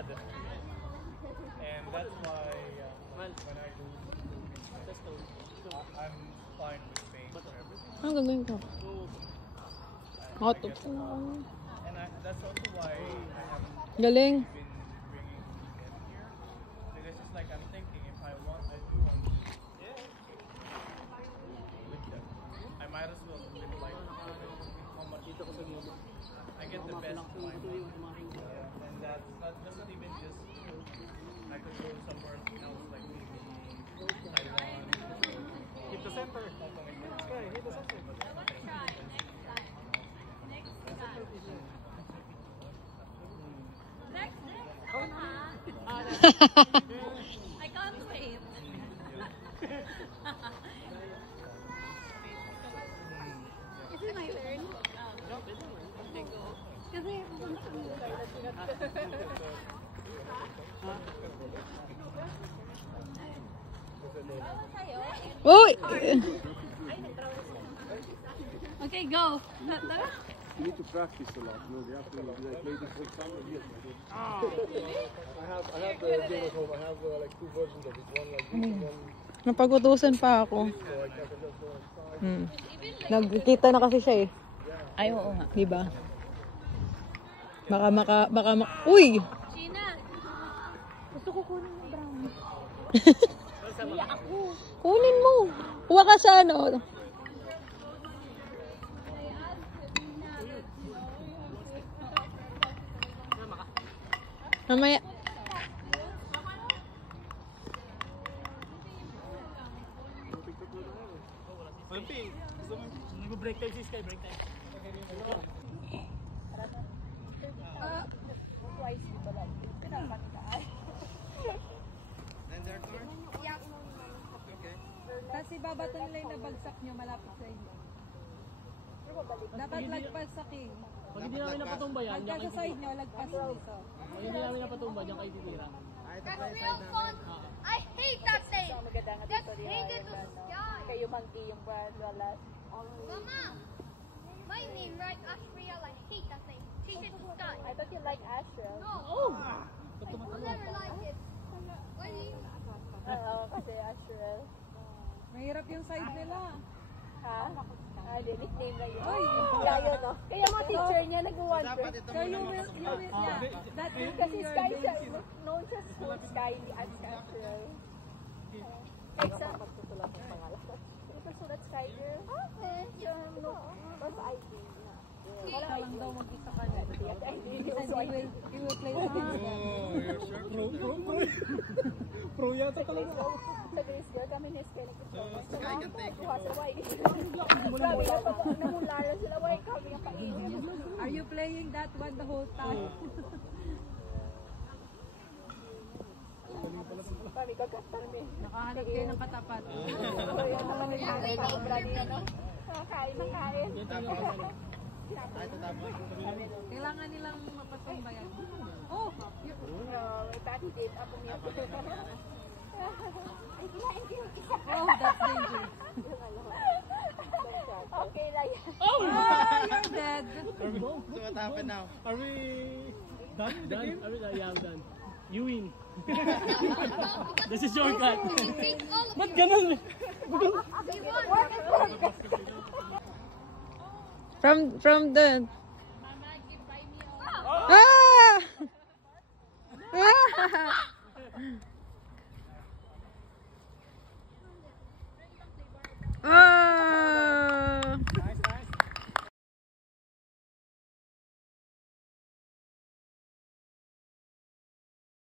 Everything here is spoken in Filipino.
And that's why when I do I'm fine with paying for everything. Ang gagawin ko. Matot. And that's also why I haven't Galing. been bringing them here. Because it's like I'm thinking if I do want with them, I might as well live like how much I get the best of my money. And that's not even just I could go somewhere else like maybe Taiwan. Hit the center. Okay, hit the center. I can't wait. Is it my turn? Okay, go. Kasi Uy! okay, go. You need to practice a lot. No, they have to play this for example here. I have the game at home. I have like two versions of it. One like this and one. Napagutusan pa ako. Nagkita na kasi siya eh. Ay, oo nga. Diba? Uy! Gina, gusto ko kunin yung brownie. Kuya ako. Kunin mo. Kuha ka sa ano. Mamaya. Break time si Sky, break time. Twice ba lang? Pinapanitaan. Then their turn? Okay. Kasi babato nila yung nabagsak nyo malapit sa inyo. Dapat lagpas sa king. Pag hindi namin napatumba yan, Pagka sa side nyo, lagpas dito. pag hindi namin napatumba, diyan kayo titira. That's real fun. I hate that thing. That's hated to sky. Kayo monkey yung brand wala. Mama, my name right Ashriel. I hate that thing. Hated to sky. I thought you like Astral. No. Oh! I'll never like it. Why do you? Oo, kasi Astral. Mahirap yung side nila. Ha? Hindi, nickname na yun. Oy! Kaya no? Kaya mga teacher niya nag-wonder. So you will, yeah. That kasi Sky siya, known siya as Sky, hindi as Astral. Exam. Magtutulak ng pangalan. Ito sulat Sky girl. Okay. So, mas ID. Wala lang daw mag-isa ka na. He will play the Pro yata talaga. Sa Grace Girl, kami ni Sky nag-perform. So Sky can take Kuha sa Y. Grabe, namulara sila. Why kami ang kainin? Are you playing that one the whole time? Kami kagatan eh. Nakahanap kayo ng katapat. Yan naman yung kain. Nakain. Kailangan nilang mapatumba yan. Oh! Back date ako niya. Oh, that's dangerous. Okay lang yan. Oh, you're dead. So what happened now? Are we done with the game? Yeah, I'm done. You win. This is your cut. Ba't ganun? From the